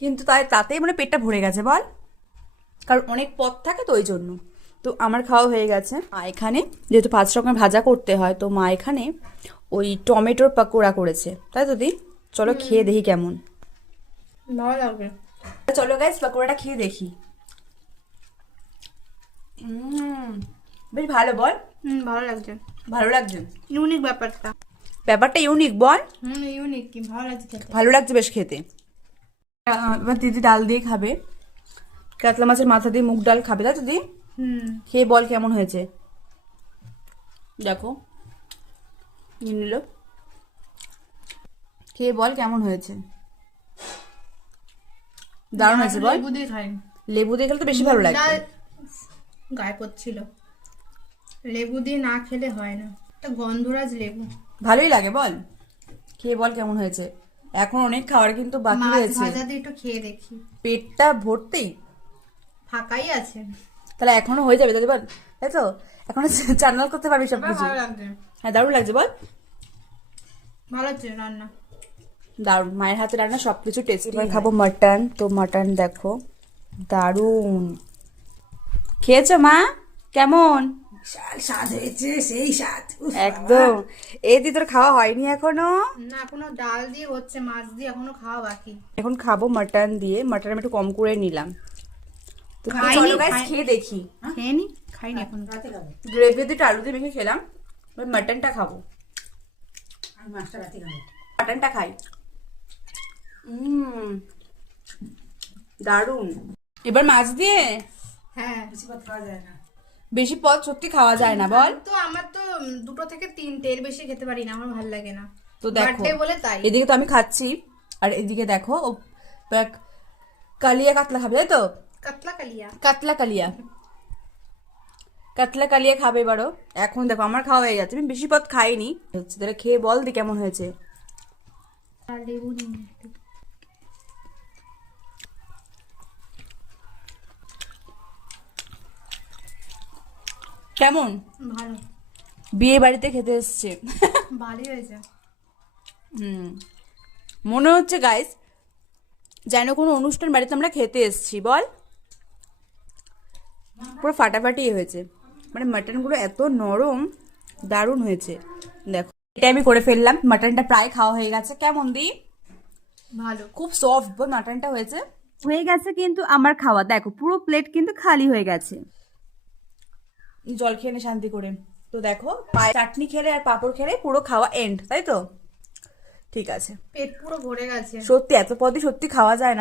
কিন্তু তাতেই মানে পেটটা ভরে গেছে বল, কারণ অনেক পদ থাকে তো ওই জন্য। তো আমার খাওয়া হয়ে গেছে। মা এখানে যেহেতু 5 রকমের ভাজা করতে হয়, তো মা এখানে ওই টমেটোর পাকোড়া করেছে, তাই তো দি? চলো খেয়ে দেখি কেমন। ভালো লাগবে। চলো গাইস পাকোড়াটা খেয়ে দেখি। বেশ ভালো বল। ভালো লাগছে। ভালো লাগছে, ইউনিক ব্যাপারটা। ব্যাপারটা ইউনিক বল। ইউনিক, কি ভালো লাগছে খেতে। ভালো লাগছে বেশ খেতে। এবার দিদি ডাল দিয়ে খাবে, কাতলা মাছের মাথা দিয়ে মুগ ডাল খাবে, তাই তো দি? খেয়ে বল কেমন হয়েছে। দেখো নিয়ে নিল, খেয়ে বল কেমন হয়েছে। দারুণ হয়েছে বল। লেবু দিয়ে খাই। লেবু দিয়ে খেলে তো বেশি ভালো লাগবে। গায়ে পড়ছিল, লেবু দিয়ে না খেলে হয় না, একটা গন্ধরাজ লেবু। ভালোই লাগে বল। খেয়ে বল কেমন হয়েছে। এখন অনেক খাবার কিন্তু বাকি মাছ রয়েছে, ভাজা দিয়ে একটু খেয়ে দেখি। পেটটা ভরতেই ফাঁকাই আছে। তাহলে এখনো হয়ে যাবে, তাই বল, তাই তো? এখনো চান্নাল করতে পারবি সব কিছু। ভালো লাগছে। হ্যাঁ দারুণ লাগছে বল। ভালো হচ্ছে রান্না। দারুণ, মায়ের হাতে রান্না সবকিছু টেস্টি। এবার খাবো মাটন। তো মাটন দেখো দারুণ। খেয়েছো মা? কেমন? স্বাদ হয়েছে, সেই স্বাদ। উফ, একদম। এই দি তোর খাওয়া হয়নি এখনো? না, এখনো ডাল দিয়ে হচ্ছে, মাছ দিয়ে এখনো খাওয়া বাকি। এখন খাবো মাটন দিয়ে। মাটন আমি একটু কম করে নিলাম। তো খাইনি, চলো গাইস খাই- খেয়ে দেখি। খেয়ে নি, খাইনি এখন। রাতে খাবো। গ্রেভি দিয়ে আলু দিয়ে মেখে খেলাম, এবার মাটনটা খাবো। আমি মাছটা রাতে খাবো। মাটনটা খাই। দারুণ। এবার মাছ দিয়ে। হ্যাঁ, বেশি ভাত খাওয়া যায় না। বেশি পদ সত্যি খাওয়া যায় না বল। তো আমার তো 2 থেকে 3টে, এর বেশি খেতে পারি না, আমার ভালো লাগে না। তো দেখো বার্থডে বলে তাই। এদিকে তো আমি খাচ্ছি, আর এদিকে দেখো ও কালিয়া কাতলা খাবে, তাই তো? কাতলা কালিয়া। কাতলা কালিয়া, কাতলা কালিয়া খাবে এবারও। এখন দেখো আমার খাওয়া হয়ে গেছে, আমি বেশি পদ খাইনি হচ্ছে। তাহলে খেয়ে বল দি কেমন হয়েছে। আর লেবু নিন একটু। কেমন? ভালো, বিয়ে বাড়িতে খেতে এসছে। ভালোই হয়েছে। মনে হচ্ছে গাইস যেন কোনো অনুষ্ঠান বাড়িতে আমরা খেতে এসছি বল। পুরো ফাটাফাটি হয়েছে, মানে মাটনগুলো এত নরম, দারুণ হয়েছে। দেখো এটা আমি করে ফেললাম, মাটনটা প্রায় খাওয়া হয়ে গেছে। কেমন দি? ভালো। খুব সফট বল মাটনটা হয়েছে। হয়ে গেছে কিন্তু আমার খাওয়া, দেখো পুরো প্লেট কিন্তু খালি হয়ে গেছে। জল খেয়ে নে শান্তি করে। তো দেখো চাটনি খেলে আর পাঁপড় খেলে পুরো খাওয়া এন্ড, তাই তো? ঠিক আছে। পেট পুরো ভরে গেছে। সত্যি এত পদই সত্যি খাওয়া যায় না।